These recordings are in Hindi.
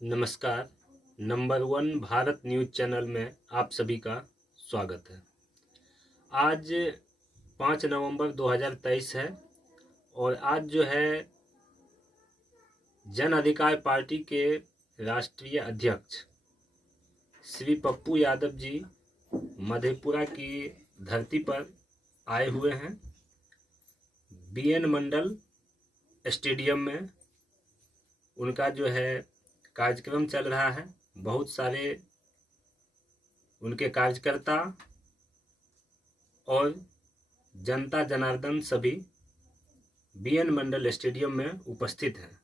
नमस्कार। Number one Bharat news channel में आप सभी का स्वागत है। आज 5 नवंबर 2023 है और आज जो है जन अधिकार पार्टी के राष्ट्रीय अध्यक्ष श्री पप्पू यादव जी मधेपुरा की धरती पर आए हुए हैं। बीएन मंडल स्टेडियम में उनका जो है कार्यक्रम चल रहा है। बहुत सारे उनके कार्यकर्ता और जनता जनार्दन सभी बीएन मंडल स्टेडियम में उपस्थित हैं।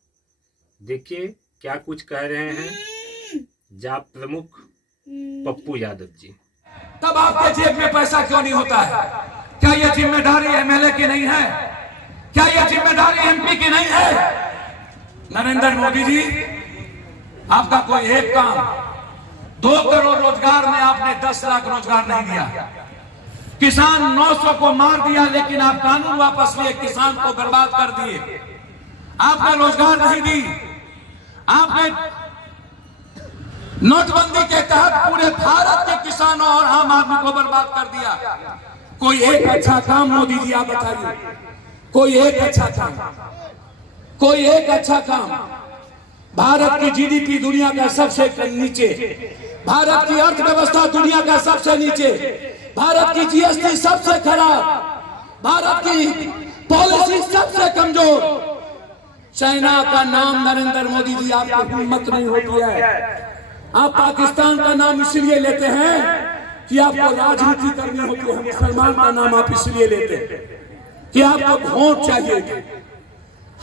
देखिए क्या कुछ कह रहे हैं जाप प्रमुख पप्पू यादव जी। तब आपके जेब में पैसा क्यों नहीं होता है? क्या ये जिम्मेदारी एमएलए की नहीं है? क्या ये जिम्मेदारी एमपी की नहीं है? नरेंद्र मोदी जी, आपका कोई एक काम 2 करोड़ रोजगार में आपने 10 लाख रोजगार नहीं दिया। किसान 900 को मार दिया, लेकिन आप कानून वापस लिए, किसान को बर्बाद कर दिए। आपने रोजगार नहीं दी। आपने नोटबंदी के तहत पूरे भारत के किसानों और आम आदमी को बर्बाद कर दिया। कोई एक अच्छा काम मोदी जी आप बताइए, कोई एक अच्छा काम, कोई एक अच्छा काम। भारत की जीडीपी दुनिया का सबसे नीचे, भारत की अर्थव्यवस्था दुनिया का सबसे नीचे, भारत की जीएसटी सबसे खराब, भारत की पॉलिसी सबसे कमजोर। चाइना का नाम नरेंद्र मोदी जी आपको हिम्मत नहीं होती है। आप पाकिस्तान का नाम इसलिए लेते हैं कि आपको राजनीति करनी होती है। मुसलमान का नाम आप इसलिए लेते हैं कि आपको वोट चाहिए।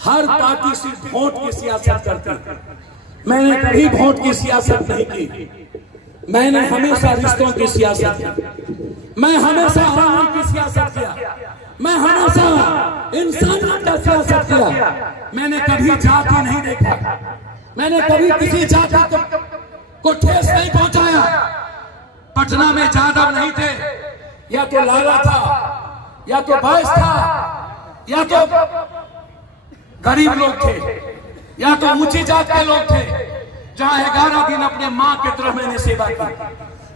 हर पार्टी सिर्फ वोट की सियासत करती है। मैंने कभी वोट की सियासत नहीं की। मैंने हमेशा रिश्तों की सियासत की। मैं हमेशा आवाम की सियासत किया। मैं हमेशा इंसानियत का सियासत किया। मैंने कभी जाति नहीं देखा। मैंने कभी किसी जाति को ठेस नहीं पहुंचाया। पटना में जादव नहीं थे, या तो लाला था, या तो बाइस था, या तो गरीब लोग थे, या तो ऊंची जात के लोग थे। जहां 11 दिन अपने मां की तरह मैंने सेवा की।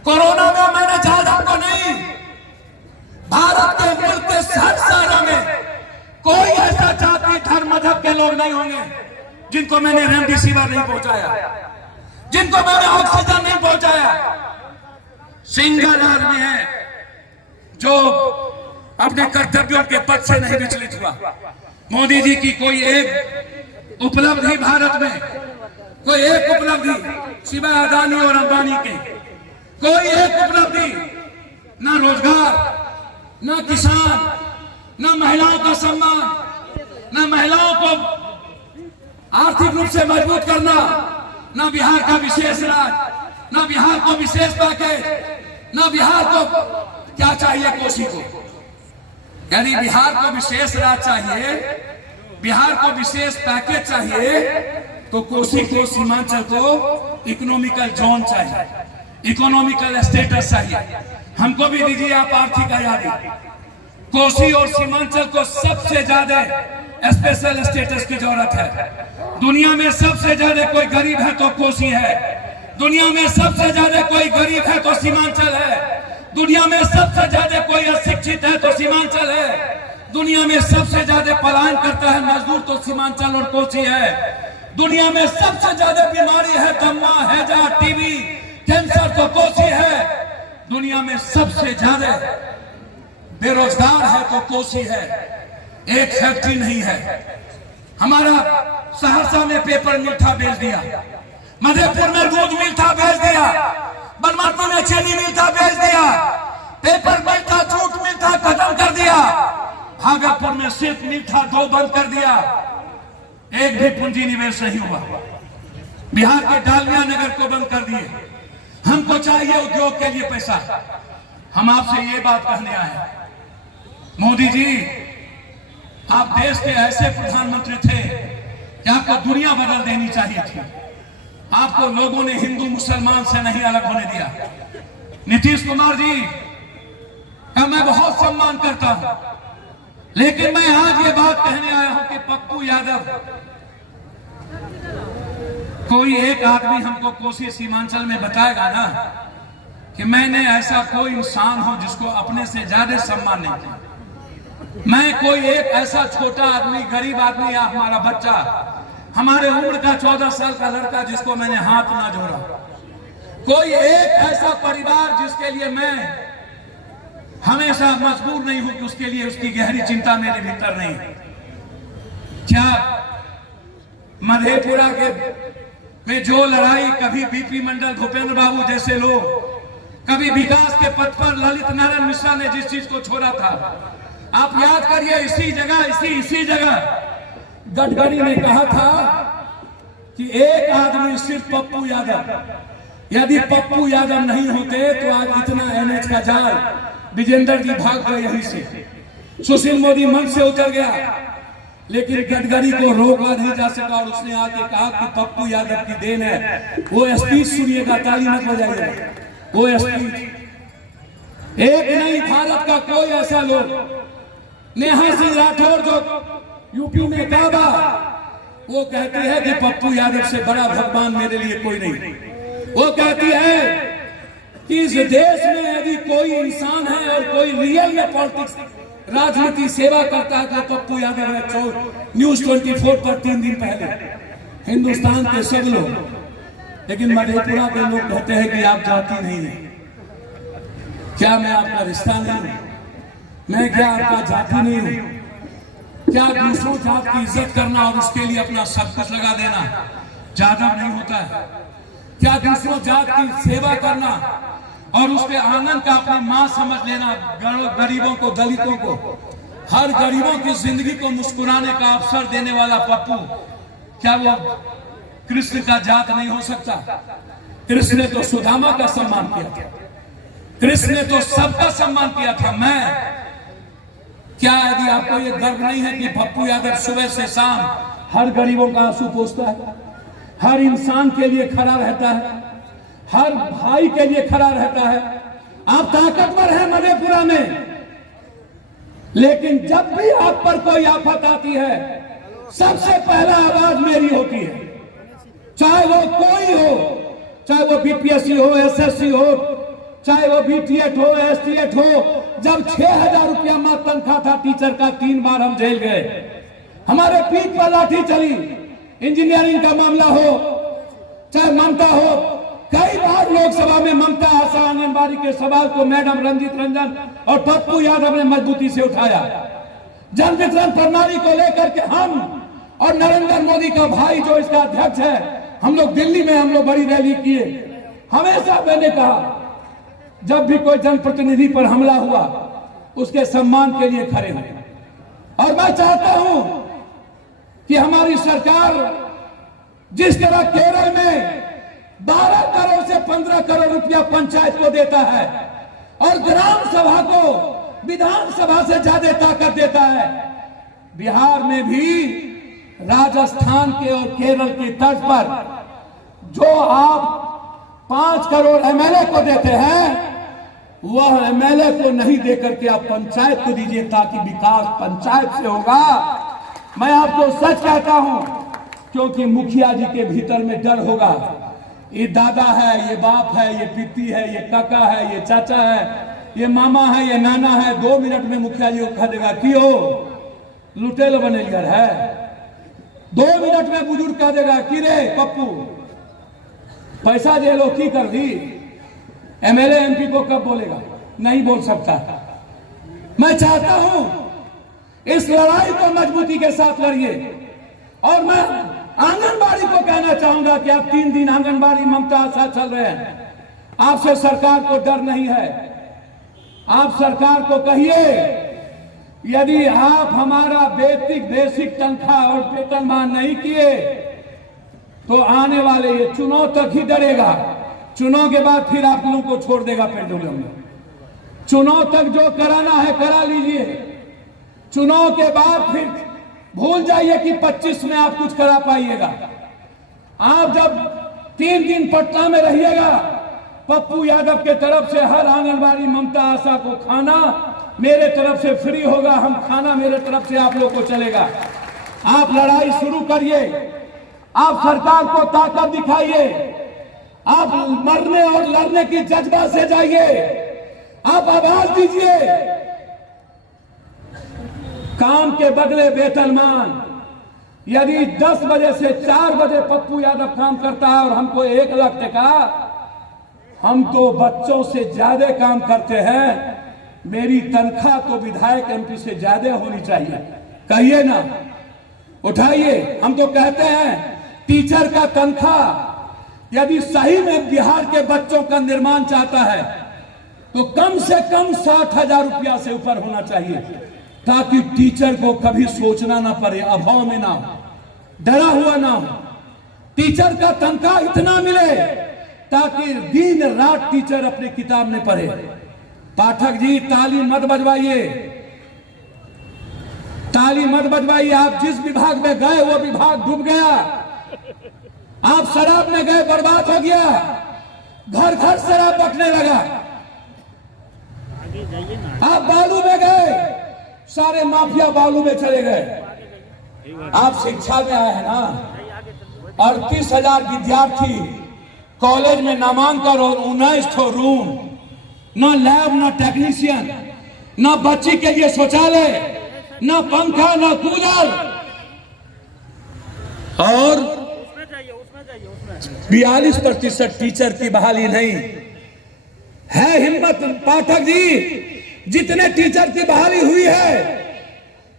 कोरोना में मैंने जादव को नहीं, भारत के मुल्क के हर शहरों में कोई ऐसा जाति धर्म मजहब के लोग नहीं होंगे जिनको मैंने रेमडेसिविर नहीं पहुंचाया, जिनको मैंने ऑक्सीजन नहीं पहुंचाया। सिंगल आदमी है जो अपने कर्तव्यों के पद से नहीं विचलित हुआ। मोदी जी की कोई एक उपलब्धि भारत में, कोई एक उपलब्धि सिवाय अदानी और अंबानी के, कोई एक उपलब्धि, ना रोजगार, ना किसान, ना महिलाओं का सम्मान, ना महिलाओं को आर्थिक रूप से मजबूत करना, ना बिहार का विशेष राज, ना बिहार को विशेष पैकेज, ना बिहार को क्या चाहिए कोसी को, यानी बिहार को विशेष राज चाहिए, बिहार को विशेष पैकेज चाहिए, तो कोसी को, सीमांचल को इकोनॉमिकल जोन चाहिए, इकोनॉमिकल स्टेटस चाहिए। हमको भी दीजिए आप आर्थिक आजादी। कोसी और सीमांचल को सबसे ज्यादा स्पेशल स्टेटस की जरूरत है। दुनिया में सबसे ज्यादा कोई गरीब है तो कोसी है। दुनिया में सबसे ज्यादा कोई गरीब है तो सीमांचल है। दुनिया में सबसे ज्यादा कोई अशिक्षित है तो सीमांचल है। दुनिया में सबसे ज्यादा पलायन करता है मजदूर तो सीमांचल और कोसी है। दुनिया में सबसे ज्यादा बीमारी है दमा, हैजा, टीबी, कैंसर तो कोसी है। दुनिया में सबसे ज्यादा बेरोजगार है तो कोसी है। एक फैक्ट्री नहीं है। हमारा सहरसा में पेपर मीठा बेच दिया, मधेपुर में दूध मीठा बेच दिया, बनमटी में चीनी मीठा बेच दिया, पेपर मीठा, जूट मीठा खत्म कर दिया, भागलपुर में सिर्फ मीठा 2 बंद कर दिया। एक भी पूंजी निवेश नहीं हुआ। बिहार के डालमिया नगर को बंद कर दिए। हमको चाहिए उद्योग के लिए पैसा। हम आपसे ये बात कहने आए हैं, मोदी जी, आप देश के ऐसे प्रधानमंत्री थे कि आपको दुनिया बदल देनी चाहिए थी। आपको लोगों ने हिंदू मुसलमान से नहीं अलग होने दिया। नीतीश कुमार जी का मैं बहुत सम्मान करता हूं, लेकिन मैं आज ये बात कहने आया हूं कि पप्पू यादव कोई एक आदमी हमको कोसी सीमांचल में बताएगा ना कि मैंने ऐसा कोई इंसान हो जिसको अपने से ज्यादा सम्मान नहीं किया। मैं कोई एक ऐसा छोटा आदमी, गरीब आदमी या हमारा बच्चा, हमारे उम्र का 14 साल का लड़का जिसको मैंने हाथ ना जोड़ा, कोई एक ऐसा परिवार जिसके लिए मैं हमेशा मजबूर नहीं हूं कि उसके लिए उसकी गहरी चिंता मेरे भीतर नहीं है। क्या मधेपुरा के में जो लड़ाई कभी बीपी मंडल, भूपेंद्र बाबू जैसे लोग, कभी विकास के पथ पर ललित नारायण मिश्रा ने जिस चीज को छोड़ा था, आप याद करिए, इसी जगह गडकरी ने कहा था कि एक आदमी सिर्फ पप्पू यादव, यदि पप्पू यादव नहीं होते तो आज इतना एनएच का जाल, विजेंद्र जी भाग गए यहीं से, सुशील मोदी मंच से उतर गया, लेकिन गडकरी को रोका नहीं जा सका और उसने आके कहा कि पप्पू यादव की देन है। वो स्पीच सुनिएगा, ताली मत बजाइएगा, वो स्पीच। एक नहीं, भारत का कोई ऐसा लोग, नेहा सिंह राठौर जो यूपी में काबा, वो कहती है कि पप्पू यादव से बड़ा भगवान मेरे लिए कोई नहीं। वो कहती है कि इस देश में यदि कोई इंसान है और कोई रियल में पॉलिटिक्स राजनीति सेवा करता है तो पप्पू यादव है। न्यूज 24 पर 3 दिन पहले हिंदुस्तान के सब लोग, लेकिन मधेपुरा के लोग कहते हैं कि आप जाति नहीं है। क्या मैं आपका रिश्ता नहीं हूं? मैं क्या आपका जाति नहीं हूं? क्या दूसरों जात की इज्जत करना और उसके लिए अपना सब कुछ लगा देना ज्यादा नहीं होता है? क्या दूसरों जात की सेवा करना और उसके आनंद का अपनी मां समझ लेना, गरीबों को, दलितों को, हर गरीबों की जिंदगी को मुस्कुराने का अवसर देने वाला पप्पू, क्या वो कृष्ण का जात नहीं हो सकता? कृष्ण ने तो सुदामा का सम्मान किया था, कृष्ण ने तो सबका सम्मान किया था। मैं क्या, यदि आपको ये गर्व नहीं है कि पप्पू यादव सुबह से शाम हर गरीबों का आंसू पोंछता है, हर इंसान के लिए खड़ा रहता है, हर भाई के लिए खड़ा रहता है? आप ताकतवर हैं मधेपुरा में, लेकिन जब भी आप पर कोई आफत आती है सबसे पहला आवाज मेरी होती है, चाहे वो कोई हो, चाहे वो बीपीएससी हो, एसएससी हो, चाहे वो बीटीएट हो, एसटीएट हो। जब 6000 रुपया मात्र तनख्वाह था टीचर का, 3 बार हम जेल गए, हमारे पीठ पर लाठी चली। इंजीनियरिंग का मामला हो, चाहे ममता हो, कई बार लोकसभा में ममता आशा आंगनबाड़ी के सवाल को मैडम रंजित रंजन और पप्पू यादव ने मजबूती से उठाया। जन वितरण प्रणाली को लेकर के हम और नरेंद्र मोदी का भाई जो इसका अध्यक्ष है, हम लोग दिल्ली में हम लोग बड़ी रैली किए। हमेशा मैंने कहा जब भी कोई जनप्रतिनिधि पर हमला हुआ उसके सम्मान के लिए खड़े हुए। और मैं चाहता हूं कि हमारी सरकार जिस तरह केरल में 12 करोड़ से 15 करोड़ रुपया पंचायत को देता है और ग्राम सभा को विधानसभा से ज्यादा ताकत देता है, बिहार में भी राजस्थान के और केरल की तर्ज पर जो आप 5 करोड़ एमएलए को देते हैं, वह एमएलए को नहीं देकर के आप पंचायत को दीजिए ताकि विकास पंचायत से होगा। मैं आपको सच कहता हूं, क्योंकि मुखिया जी के भीतर में डर होगा, ये दादा है, ये बाप है, ये पिती है, ये काका है, ये चाचा है, ये मामा है, ये नाना है। 2 मिनट में मुखिया जी को कह देगा कि हो लुटेल बनेलियर है। 2 मिनट में बुजुर्ग कह देगा कि रे पप्पू पैसा दे लो की कर दी। एमएलए एमपी को कब बोलेगा? नहीं बोल सकता। मैं चाहता हूं इस लड़ाई को मजबूती के साथ लड़िए। और मैं आंगनबाड़ी को कहना चाहूंगा कि आप 3 दिन आंगनबाड़ी ममता आशा चल रहे हैं, आपसे सरकार को डर नहीं है। आप सरकार को कहिए यदि आप हमारा बेसिक तनख्वाह और वेतनमान नहीं किए तो आने वाले ये चुनाव तक ही डरेगा। चुनाव के बाद फिर आप लोगों को छोड़ देगा पेट्रोलियम में। चुनाव तक जो कराना है करा लीजिए, चुनाव के बाद फिर भूल जाइए कि 25 में आप कुछ करा पाइएगा। आप जब 3 दिन पटना में रहिएगा, पप्पू यादव के तरफ से हर आंगनबाड़ी ममता आशा को खाना मेरे तरफ से फ्री होगा। हम खाना मेरे तरफ से आप लोग को चलेगा। आप लड़ाई शुरू करिए। आप सरकार को ताकत दिखाइए, आप मरने और लड़ने की जज्बा से जाइए, आप आवाज दीजिए। काम के बदले वेतनमान। यदि 10 बजे से 4 बजे पप्पू यादव काम करता है और हमको 1 लाख टका, हम तो बच्चों से ज्यादा काम करते हैं। मेरी तनख्वाह तो विधायक एमपी से ज्यादा होनी चाहिए। कहिए ना, उठाइए। हम तो कहते हैं टीचर का तनख्वाह यदि सही में बिहार के बच्चों का निर्माण चाहता है तो कम से कम 60,000 रुपया से ऊपर होना चाहिए, ताकि टीचर को कभी सोचना ना पड़े, अभाव में ना हो, डरा हुआ ना हो। टीचर का तनख्वाह इतना मिले ताकि दिन रात टीचर अपने किताब में पढ़े। पाठक जी, ताली मत बजवाइए, ताली मत बजवाइए। आप जिस विभाग में गए वो विभाग डूब गया। आप शराब में गए, बर्बाद हो गया। घर घर शराब बकने लगा। आप बालू में गए, सारे माफिया बालू में चले गए। आप शिक्षा में आए हैं ना, 38,000 विद्यार्थी कॉलेज में नामांकन और 19 रूम, न लैब, न टेक्नीशियन, न बच्ची के लिए शौचालय, न पंखा, न कूलर, और 42% टीचर की बहाली नहीं है। हिम्मत पाठक जी, जितने टीचर की बहाली हुई है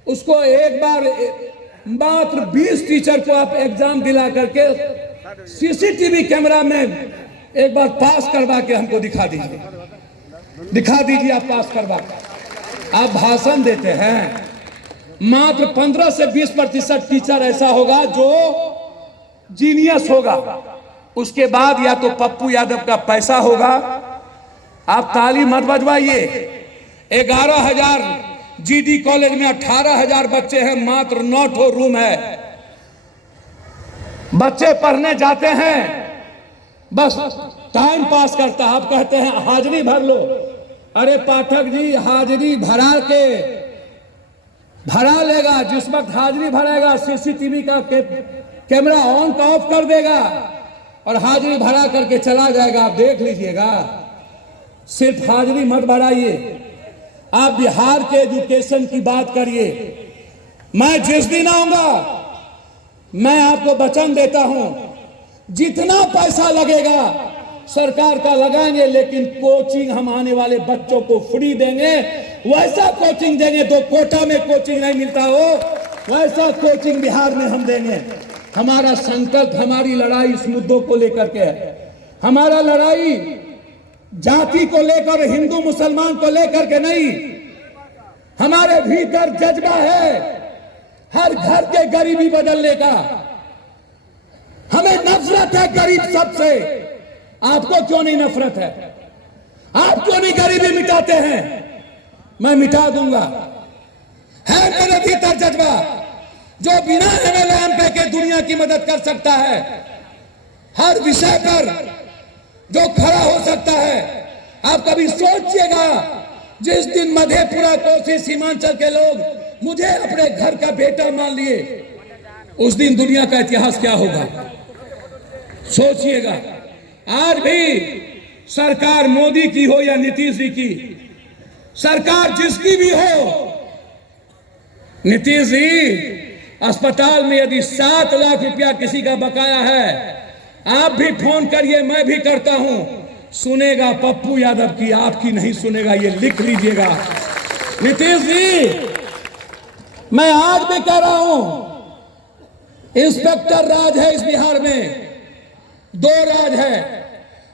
उसको एक बार मात्र 20 टीचर को आप एग्जाम दिला करके सीसीटीवी कैमरा में एक बार पास करवा के हमको दिखा दीजिए, दिखा दीजिए आप पास करवा के। आप भाषण देते हैं। मात्र 15 से 20% टीचर ऐसा होगा जो जीनियस होगा, उसके बाद या तो पप्पू यादव का पैसा होगा। आप ताली मत बजवाइए। 11,000 जीडी कॉलेज में 18,000 बच्चे हैं, मात्र 9 रूम है। बच्चे पढ़ने जाते हैं, बस टाइम पास करता है। आप कहते हैं हाजिरी भर लो। अरे पाठक जी, हाजिरी भरा लेगा। जिस वक्त हाजिरी भरेगा सीसीटीवी का कैमरा ऑन का ऑफ कर देगा और हाजिरी भरा करके चला जाएगा। आप देख लीजिएगा। सिर्फ हाजिरी मत बढ़ाइए, आप बिहार के एजुकेशन की बात करिए। मैं जिस दिन आऊंगा, मैं आपको वचन देता हूं, जितना पैसा लगेगा सरकार का लगाएंगे, लेकिन कोचिंग हम आने वाले बच्चों को फ्री देंगे। वैसा कोचिंग देंगे, तो कोटा में कोचिंग नहीं मिलता हो, वैसा कोचिंग बिहार में हम देंगे। हमारा संकल्प, हमारी लड़ाई इस मुद्दों को लेकर के है। हमारा लड़ाई जाति को लेकर, हिंदू मुसलमान को लेकर के नहीं। हमारे भीतर जज्बा है हर घर के गरीबी बदलने का। हमें नफरत है गरीब सबसे। आपको क्यों नहीं नफरत है? आप क्यों नहीं गरीबी मिटाते हैं? मैं मिटा दूंगा। है मेरे भीतर जज्बा, जो बिना MLA के दुनिया की मदद कर सकता है, हर विषय पर जो खड़ा हो सकता है। आप कभी सोचिएगा, जिस दिन मधेपुरा, कोसी, सीमांचल के लोग मुझे अपने घर का बेटा मान लिए, उस दिन दुनिया का इतिहास क्या होगा, सोचिएगा। आज भी सरकार मोदी की हो या नीतीश जी की, सरकार जिसकी भी हो, नीतीश जी, अस्पताल में यदि 7 लाख रुपया किसी का बकाया है, आप भी फोन करिए, मैं भी करता हूं, सुनेगा पप्पू यादव की, आपकी नहीं सुनेगा। ये लिख लीजिएगा। नीतीश जी, मैं आज भी कह रहा हूं, इंस्पेक्टर राज है इस बिहार में, 2 राज है,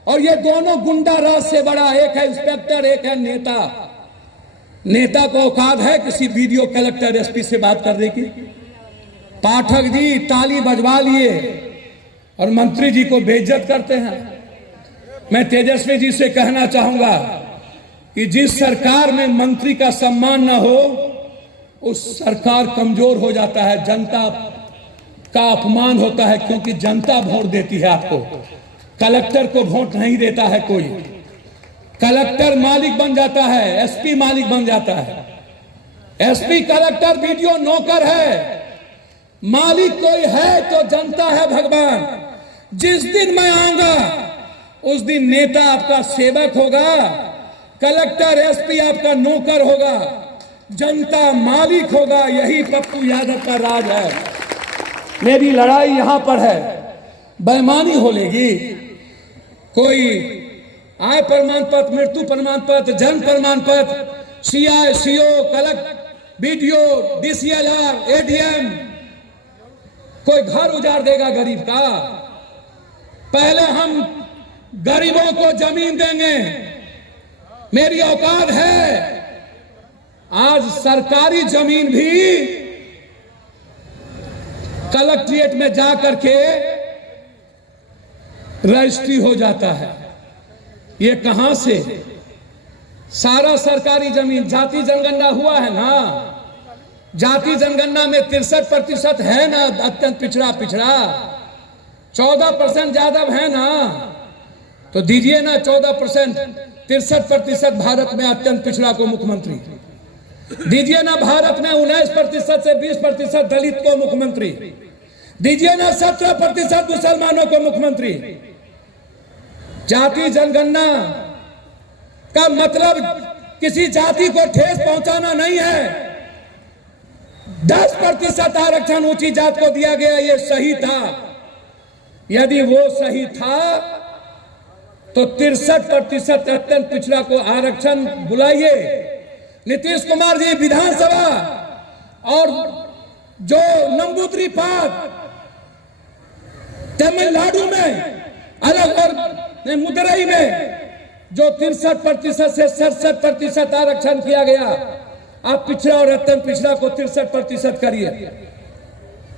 और ये दोनों गुंडा राज से बड़ा, एक है इंस्पेक्टर, एक है नेता। नेता को औकात है किसी वीडियो कलेक्टर एसपी से बात करने की? पाठक जी, ताली बजवा लिए और मंत्री जी को बेइज्जत करते हैं। मैं तेजस्वी जी से कहना चाहूंगा कि जिस सरकार में मंत्री का सम्मान न हो, उस सरकार कमजोर हो जाता है, जनता का अपमान होता है, क्योंकि जनता वोट देती है आपको। कलेक्टर को वोट नहीं देता है कोई। कलेक्टर मालिक बन जाता है, एसपी मालिक बन जाता है। एसपी कलेक्टर वीडियो नौकर है, मालिक कोई है तो जनता है भगवान। जिस दिन मैं आऊंगा उस दिन नेता आपका सेवक होगा, कलेक्टर एसपी आपका नौकर होगा, जनता मालिक होगा। यही पप्पू यादव का राज है। मेरी लड़ाई यहां पर है। बेईमानी हो लेगी, कोई आय प्रमाण पत्र, मृत्यु प्रमाण पत्र, जन्म प्रमाण पत्र, CI, CO, collector, BDO, DCLR, ADM, कोई घर उजाड़ देगा गरीब का? पहले हम गरीबों को जमीन देंगे। मेरी औकात है। आज सरकारी जमीन भी कलेक्ट्रेट में जाकर के रजिस्ट्री हो जाता है। ये कहां से? सारा सरकारी जमीन, जाति जनगणना हुआ है ना, जाति जनगणना में 63% है ना अत्यंत पिछड़ा 14% यादव है ना, तो दीजिए ना 14%, 63% भारत में अत्यंत पिछड़ा को मुख्यमंत्री दीजिए ना। भारत में 19% से 20% दलित को मुख्यमंत्री दीजिए ना। 17% मुसलमानों को मुख्यमंत्री। जाति जनगणना का मतलब किसी जाति को ठेस पहुंचाना नहीं है। 10% आरक्षण ऊंची जात को दिया गया, ये सही था। यदि वो सही था तो 63% अत्यंत पिछड़ा को आरक्षण बुलाइए। नीतीश कुमार जी विधानसभा और जो नंबूद्री पात तमिलनाडु में अलग और मुदरई में जो 63% से 67% आरक्षण किया गया, आप पिछड़ा और अत्यंत पिछड़ा को 63%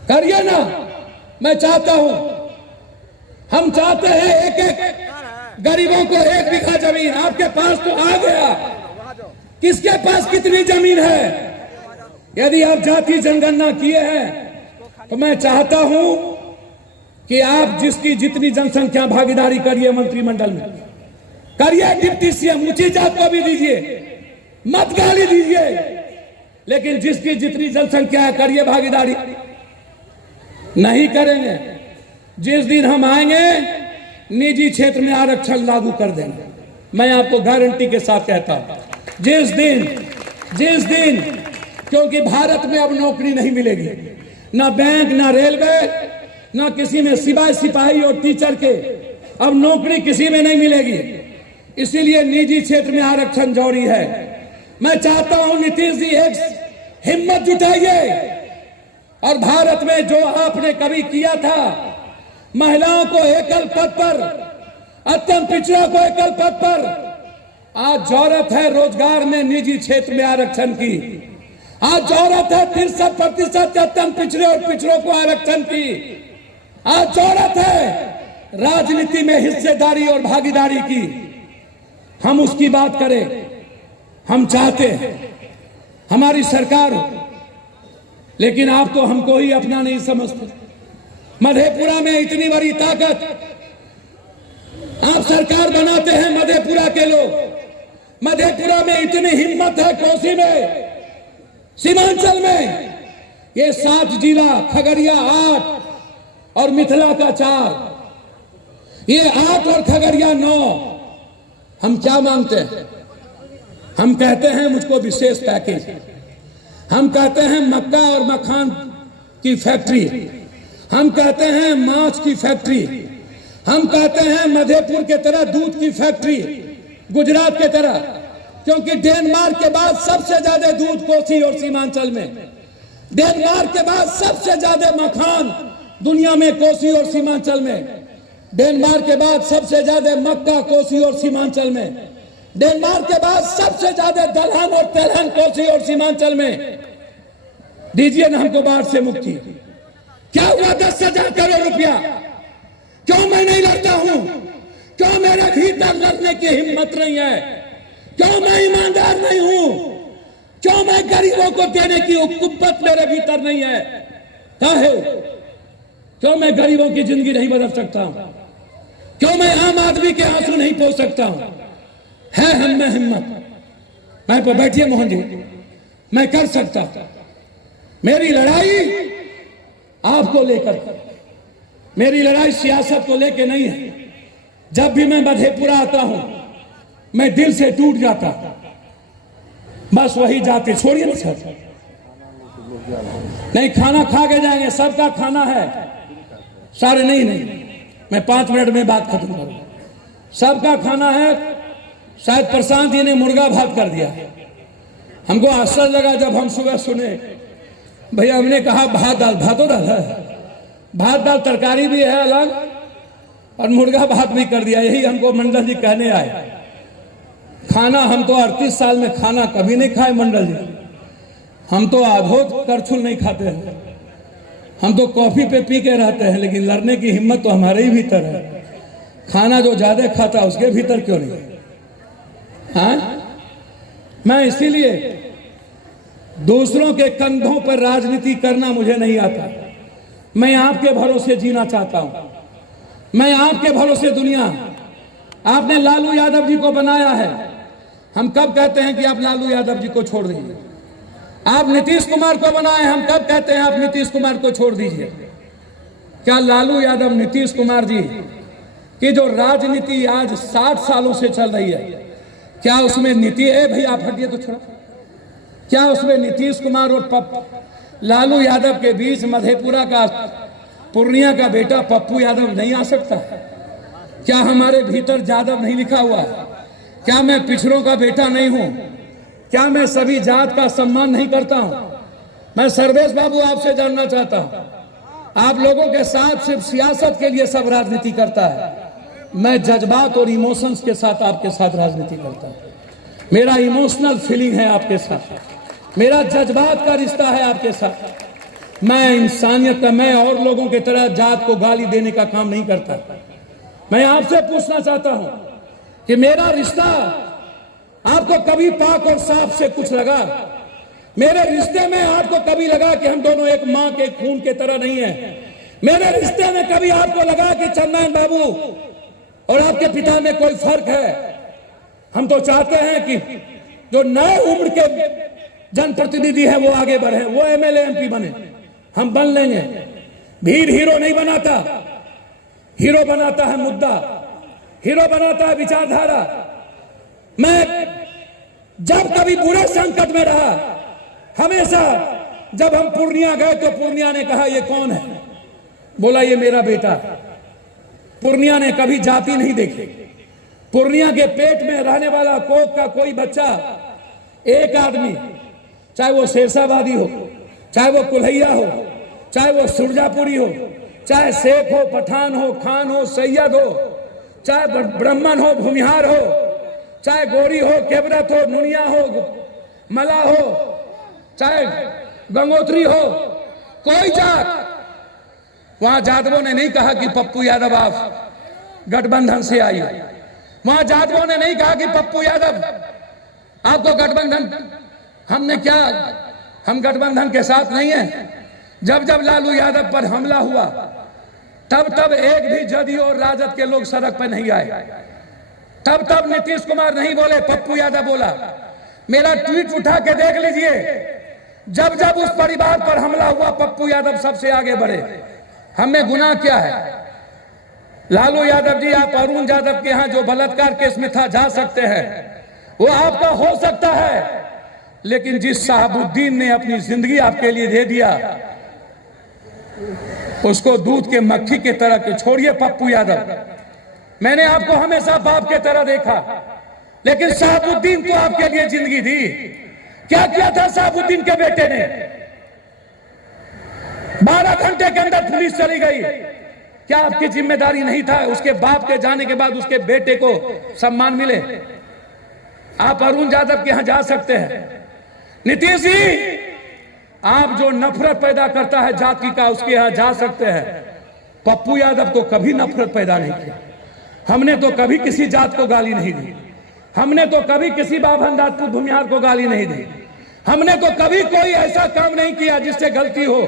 करिए ना। मैं चाहता हूं, हम चाहते हैं एक एक गरीबों को 1 बीघा जमीन। आपके पास तो आ गया, किसके पास कितनी जमीन है? यदि आप जाति जनगणना किए हैं तो मैं चाहता हूं कि आप जिसकी जितनी जनसंख्या भागीदारी करिए मंत्रिमंडल में करिए। डिप्टी सीएम ऊंची जात को भी दीजिए, मत गाली दीजिए, लेकिन जिसकी जितनी जनसंख्या है करिए भागीदारी। नहीं करेंगे, जिस दिन हम आएंगे निजी क्षेत्र में आरक्षण लागू कर देंगे। मैं आपको गारंटी के साथ कहता हूं, जिस दिन, क्योंकि भारत में अब नौकरी नहीं मिलेगी, ना बैंक, ना रेलवे, ना किसी में सिपाही और टीचर के अब नौकरी किसी में नहीं मिलेगी। इसीलिए निजी क्षेत्र में आरक्षण जरूरी है। मैं चाहता हूं नीतीश जी एक हिम्मत जुटाइए और भारत में जो आपने कभी किया था, महिलाओं को एकल पद पर, अत्यंत पिछड़ा को एकल पद पर, आज जरूरत है रोजगार में निजी क्षेत्र में आरक्षण की। आज जरूरत है 63% अत्यंत पिछड़े और पिछड़ों को आरक्षण की। आज जरूरत है राजनीति में हिस्सेदारी और भागीदारी की। हम उसकी बात करें। हम चाहते हैं हमारी सरकार हो, लेकिन आप तो हमको ही अपना नहीं समझते। मधेपुरा में इतनी बड़ी ताकत, आप सरकार बनाते हैं मधेपुरा के लोग। मधेपुरा में इतनी हिम्मत है, कोसी में, सीमांचल में, ये 7 जिला, खगड़िया 8 और मिथिला का 4, ये 8 और खगड़िया 9। हम क्या मांगते हैं? हम कहते हैं मुझको विशेष पैकेज, हम कहते हैं मक्का और मखान की फैक्ट्री, हम कहते हैं मांस की फैक्ट्री, हम कहते हैं मधेपुर के तरह दूध की फैक्ट्री, गुजरात के तरह, क्योंकि डेनमार्क के बाद सबसे ज्यादा दूध कोसी और सीमांचल में, डेनमार्क के बाद सबसे ज्यादा मखान दुनिया में कोसी और सीमांचल में, डेनमार्क के बाद सबसे ज्यादा मक्का कोसी और सीमांचल में, डेनमार्क के बाद सबसे ज्यादा दलहन और तेलहन कोसी और सीमांचल में। दीजिए ना हमको बाढ़ से मुक्ति। क्या हुआ 10,000 करोड़ रुपया? क्यों मैं नहीं लड़ता हूं? क्यों मेरे भीतर लड़ने की हिम्मत नहीं है? क्यों मैं ईमानदार नहीं हूं? क्यों मैं गरीबों को देने की कुव्वत मेरे भीतर नहीं है? क्यों मैं गरीबों की जिंदगी नहीं बदल सकता हूं? क्यों मैं आम आदमी के आंसू नहीं पोंछ सकता हूं? है हम में हिम्मत। मैं पर बैठिए मोहन जी, मैं कर सकता। मेरी लड़ाई आपको लेकर, मेरी लड़ाई सियासत को लेकर नहीं है। जब भी मैं मधेपुरा आता हूं मैं दिल से टूट जाता, बस वही जाते, छोड़िए ना सर, नहीं खाना खा के जाएंगे, सबका खाना है, सारे नहीं, मैं 5 मिनट में बात खत्म करूं। सबका खाना है। शायद प्रशांत जी ने मुर्गा भात कर दिया, हमको आश्चर्य लगा जब हम सुबह सुने। भैया हमने कहा भात दाल, भातो दाल है, भात दाल तरकारी भी है अलग और मुर्गा भात भी कर दिया। यही हमको मंडल जी कहने आए। खाना हम तो 38 साल में खाना कभी नहीं खाए मंडल जी, हम तो आधो करछुल नहीं खाते हैं, हम तो कॉफी पे पी के रहते हैं, लेकिन लड़ने की हिम्मत तो हमारे ही भीतर है। खाना जो ज्यादा खाता उसके भीतर क्यों नहीं? हाँ, मैं इसीलिए दूसरों के कंधों पर राजनीति करना मुझे नहीं आता। मैं आपके भरोसे जीना चाहता हूं, मैं आपके भरोसे दुनिया। आपने लालू यादव जी को बनाया है, हम कब कहते हैं कि आप लालू यादव जी को छोड़ दीजिए? आप नीतीश कुमार को बनाए, हम कब कहते हैं आप नीतीश कुमार को छोड़ दीजिए? क्या लालू यादव, नीतीश कुमार जी की जो राजनीति आज 60 सालों से चल रही है, क्या उसमें नीति है? भैया आप हटिए तो छोड़ा, क्या उसमें नीतीश कुमार और लालू यादव के बीच मधेपुरा का, पूर्णिया का बेटा पप्पू यादव नहीं आ सकता? क्या हमारे भीतर यादव नहीं लिखा हुआ? क्या मैं पिछड़ों का बेटा नहीं हूं? क्या मैं सभी जात का सम्मान नहीं करता हूं? मैं सर्वेश बाबू आपसे जानना चाहता हूं, आप लोगों के साथ सिर्फ सियासत के लिए सब राजनीति करता है, मैं जज्बात और इमोशंस के साथ आपके साथ राजनीति करता हूं। मेरा इमोशनल फीलिंग है आपके साथ, मेरा जज्बात का रिश्ता है आपके साथ। मैं इंसानियत का, मैं और लोगों की तरह जात को गाली देने का काम नहीं करता। मैं आपसे पूछना चाहता हूं कि मेरा रिश्ता आपको कभी पाक और साफ से कुछ लगा? मेरे रिश्ते में आपको कभी लगा कि हम दोनों एक मां के खून के तरह नहीं है? मेरे रिश्ते में कभी आपको लगा कि चंदन बाबू और आपके पिता में कोई फर्क है? हम तो चाहते हैं कि जो नए उम्र के जनप्रतिनिधि है वो आगे बढ़े, वो एमएलए एमपी बने, हम बन लेंगे। भीड़ हीरो नहीं बनाता, हीरो बनाता है मुद्दा, हीरो बनाता है विचारधारा। मैं जब कभी बुरे संकट में रहा, हमेशा जब हम पूर्णिया गए तो पूर्णिया ने कहा ये कौन है? बोला ये मेरा बेटा। पूर्णिया ने कभी जाति नहीं देखी। पूर्णिया के पेट में रहने वाला कोक का कोई बच्चा, एक आदमी, चाहे वो शेरशाबादी हो, चाहे वो कुल्हैया हो, चाहे वो सुरजापुरी हो, चाहे शेख हो, पठान हो, खान हो, सैयद हो, चाहे ब्राह्मण हो, भूमिहार हो, चाहे गोरी हो, केवरत हो, नुनिया हो, मला हो, चाहे गंगोत्री हो, कोई जात। वहां जादवों ने नहीं कहा कि पप्पू यादव आप गठबंधन से आइए। वहां जादवों ने नहीं कहा कि पप्पू यादव आपको गठबंधन, हमने क्या, हम गठबंधन के साथ नहीं है। जब जब लालू यादव पर हमला हुआ तब तब एक भी जदयू और राजद के लोग सड़क पर नहीं आए, तब तब नीतीश कुमार नहीं बोले, पप्पू यादव बोला। मेरा ट्वीट उठा के देख लीजिए, जब जब उस परिवार पर हमला हुआ पप्पू यादव सबसे आगे बढ़े। हमें गुनाह क्या है? लालू यादव जी, आप अरुण यादव के यहां जो बलात्कार केस में था जा सकते हैं, वो आपका हो सकता है, लेकिन जिस साहबुद्दीन ने अपनी जिंदगी आपके लिए दे दिया, उसको दूध के मक्खी के तरह के छोड़िए पप्पू यादव। मैंने आपको हमेशा बाप के तरह देखा, लेकिन साहबुद्दीन तो आपके लिए जिंदगी दी। क्या किया था साहबुद्दीन के बेटे ने? 12 घंटे के अंदर पुलिस चली गई। क्या आपकी जिम्मेदारी नहीं था उसके बाप के जाने के बाद उसके बेटे को सम्मान मिले? आप अरुण यादव के यहां जा सकते हैं। नीतीश जी, आप जो नफरत पैदा करता है जाति का, उसके यहां जा सकते हैं। पप्पू यादव को कभी नफरत पैदा नहीं किया। हमने तो कभी किसी जात को गाली नहीं दी, हमने तो कभी किसी बाभन राजपूत भूमिहार को गाली नहीं दी, हमने तो कभी कोई ऐसा काम नहीं किया जिससे गलती हो,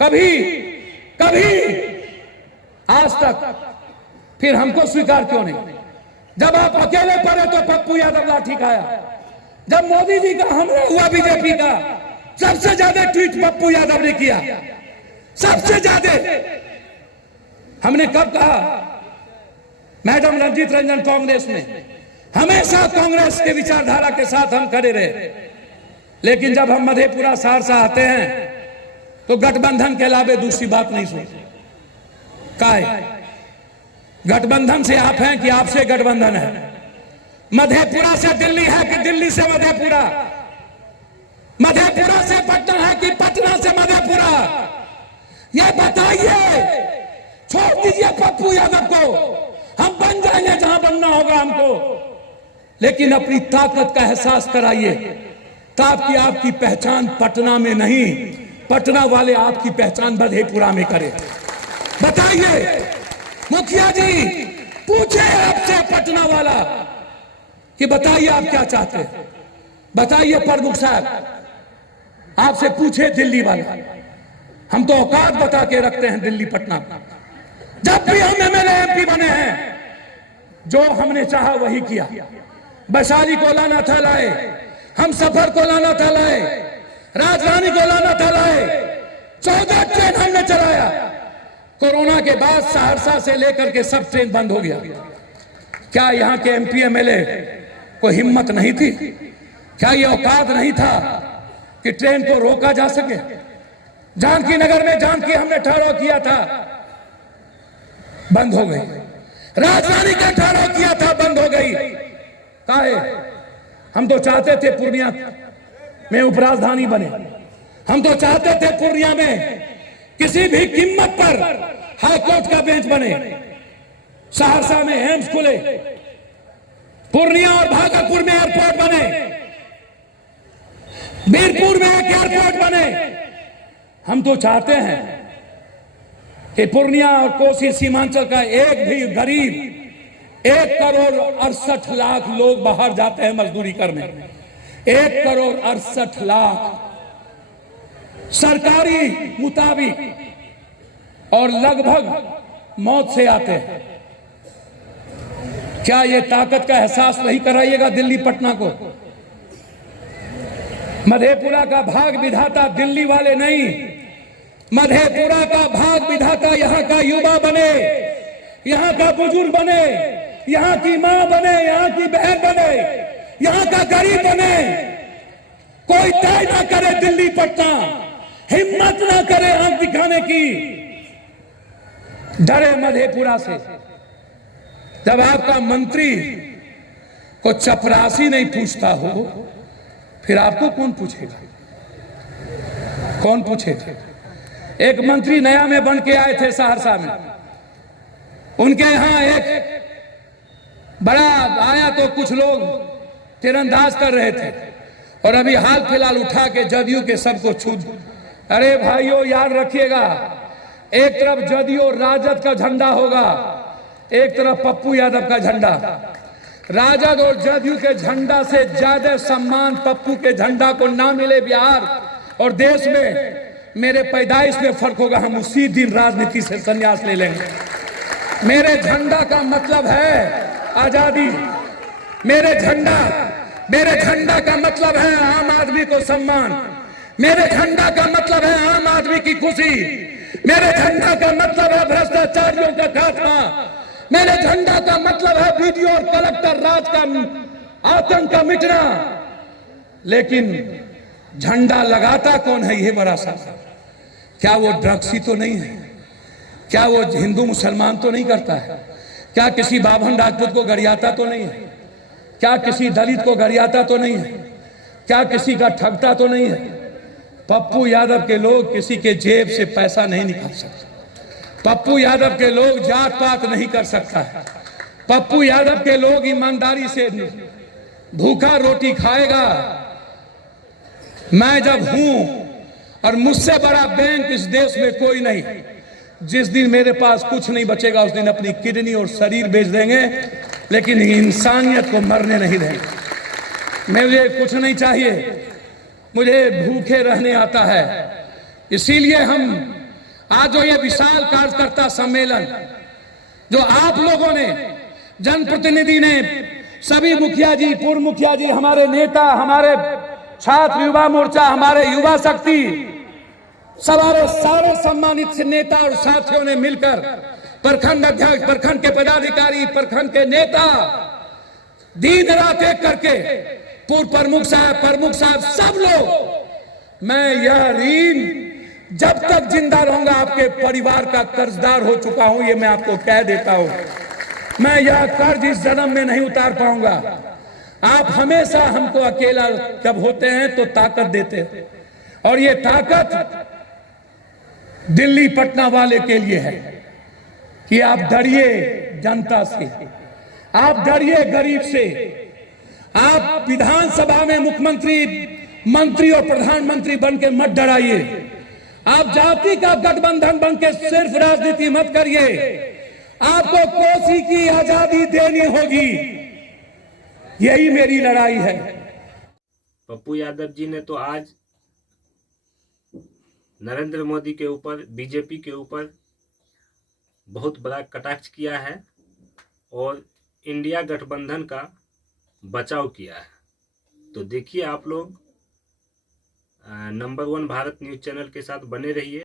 कभी कभी आज तक। फिर हमको स्वीकार क्यों नहीं? जब आप अकेले पड़े तो पप्पू यादव लाठी खाया। जब मोदी जी का हमला हुआ बीजेपी का, सबसे ज्यादा ट्वीट पप्पू यादव ने किया। सबसे ज्यादा। हमने कब कहा मैडम रंजीत रंजन कांग्रेस में, हमेशा कांग्रेस के विचारधारा के साथ हम खड़े रहे, लेकिन जब हम मधेपुरा सहरसा आते हैं तो गठबंधन के अलावे दूसरी बात नहीं सुनते। काहे? गठबंधन से आप हैं कि आपसे गठबंधन है? मधेपुरा से दिल्ली है कि दिल्ली से मधेपुरा? मधेपुरा से पटना है कि पटना से मधेपुरा? ये बताइए। छोड़ दीजिए पप्पू यादव को, हम बन जाएंगे जहां बनना होगा हमको, लेकिन अपनी ताकत का एहसास कराइए, ताकि आपकी पहचान पटना में नहीं, पटना वाले आपकी पहचान मधेपुरा में करें। बताइए मुखिया जी, पूछे आपसे पटना वाला कि बताइए आप क्या चाहते हैं। बताइए प्रमुख साहब, आपसे पूछे दिल्ली वाला। हम तो औकात बता के रखते हैं दिल्ली पटना का। जब भी हम एमएलए एमपी बने हैं, जो हमने चाहा वही किया। वैशाली को लाना था लाए, हम सफर को लाना था लाए, राजधानी को लाना था लाए, 14 ट्रेन हमने चलाया। कोरोना के बाद सहरसा से लेकर के सब ट्रेन बंद हो गया। क्या यहाँ के एमपी एमएलए को हिम्मत नहीं थी? क्या ये औकात नहीं था कि ट्रेन को रोका जा सके? जानकी नगर में जानकी हमने ठहराव किया था, बंद हो गई। राजधानी का ठहराव किया था, बंद हो गई। काहे? हम तो चाहते थे पूर्णिया में उपराजधानी बने। हम तो चाहते थे पूर्णिया में किसी भी कीमत पर हाईकोर्ट का बेंच बने, सहरसा में एम्स खुले, पूर्णिया और भागलपुर में एयरपोर्ट बने, मीरपुर में एक एयरपोर्ट बने। हम तो चाहते हैं कि पूर्णिया और कोसी सीमांचल का एक भी गरीब, 1,68,00,000 लोग बाहर जाते हैं मजदूरी करने, 1,68,00,000 सरकारी मुताबिक, और लगभग मौत से आते हैं। क्या ये ताकत का एहसास नहीं कराइएगा दिल्ली पटना को? मधेपुरा का भाग विधाता दिल्ली वाले नहीं, मधेपुरा का भाग विधाता यहाँ का युवा बने, यहाँ का बुजुर्ग बने, यहाँ की मां बने, यहाँ की बहन बने, यहाँ का गरीब बने। कोई तय ना करे दिल्ली पटना, हिम्मत ना करे आंख दिखाने की, डरे मधेपुरा से। जब आपका मंत्री को चपरासी नहीं पूछता हो, फिर आपको कौन पूछेगा? कौन पूछेगा? एक मंत्री नया में बन के आए थे सहरसा में, उनके यहां एक बड़ा आया तो कुछ लोग तीरंदाज कर रहे थे, और अभी हाल फिलहाल उठा के जदयू के सबको छू। अरे भाइयों याद रखिएगा, एक तरफ जदयू राजद का झंडा होगा, एक तरफ पप्पू यादव का झंडा। राजद और जदयू के झंडा से ज्यादा सम्मान पप्पू के झंडा को ना मिले बिहार और देश में, मेरे पैदाइश में फर्क होगा। हम उसी दिन राजनीति से संन्यास ले लेंगे। मेरे झंडा का मतलब है आजादी, मेरे झंडा का मतलब है आम आदमी को सम्मान, मेरे झंडा का मतलब है आम आदमी की खुशी, मेरे झंडा का मतलब है भ्रष्टाचारियों का खात्मा, मेरे झंडा का मतलब है वीडियो और कलेक्टर राज का आतंक का मिटना। लेकिन झंडा लगाता कौन है? ये बड़ा सा, क्या वो ड्रग्सी तो नहीं है? क्या वो हिंदू मुसलमान तो नहीं करता है? क्या किसी बाभन राजपूत को गरियाता तो नहीं है? क्या किसी दलित को गरियाता तो नहीं है? क्या किसी का ठगता तो नहीं है? पप्पू यादव के लोग किसी के जेब से पैसा नहीं निकाल सकते। पप्पू यादव के लोग जात पात नहीं कर सकता है। पप्पू यादव के लोग ईमानदारी से भूखा रोटी खाएगा। मैं जब हूं और मुझसे बड़ा बैंक इस देश में कोई नहीं, जिस दिन मेरे पास कुछ नहीं बचेगा उस दिन अपनी किडनी और शरीर बेच देंगे, लेकिन इंसानियत को मरने नहीं देंगे। मुझे कुछ नहीं चाहिए, मुझे भूखे रहने आता है। इसीलिए हम आज जो ये विशाल कार्यकर्ता सम्मेलन जो आप लोगों ने, जनप्रतिनिधि ने, सभी मुखिया जी, पूर्व मुखिया जी, हमारे नेता, हमारे छात्र युवा मोर्चा, हमारे युवा शक्ति, सवारों सारे सम्मानित नेता और साथियों ने मिलकर प्रखंड अध्यक्ष, प्रखंड के पदाधिकारी, प्रखंड के नेता दिन रात एक करके पूर्व प्रमुख साहब सब लोग, मैं यह ऋण जब तक जिंदा रहूंगा आपके परिवार का कर्जदार हो चुका हूं, ये मैं आपको कह देता हूं। मैं यह कर्ज इस जन्म में नहीं उतार पाऊंगा। आप हमेशा हमको अकेला जब होते हैं तो ताकत देते हैं, और ये ताकत दिल्ली पटना वाले के लिए है कि आप डरिए जनता से, आप डरिए गरीब से। आप विधानसभा में मुख्यमंत्री, मंत्री और प्रधानमंत्री बन के मत डराइए। आप जाति का गठबंधन बन के सिर्फ राजनीति मत करिए। आपको कोसी की आजादी देनी होगी, यही मेरी लड़ाई है। पप्पू यादव जी ने तो आज नरेंद्र मोदी के ऊपर, बीजेपी के ऊपर बहुत बड़ा कटाक्ष किया है और इंडिया गठबंधन का बचाव किया है। तो देखिए आप लोग नंबर 1 भारत न्यूज़ चैनल के साथ बने रहिए।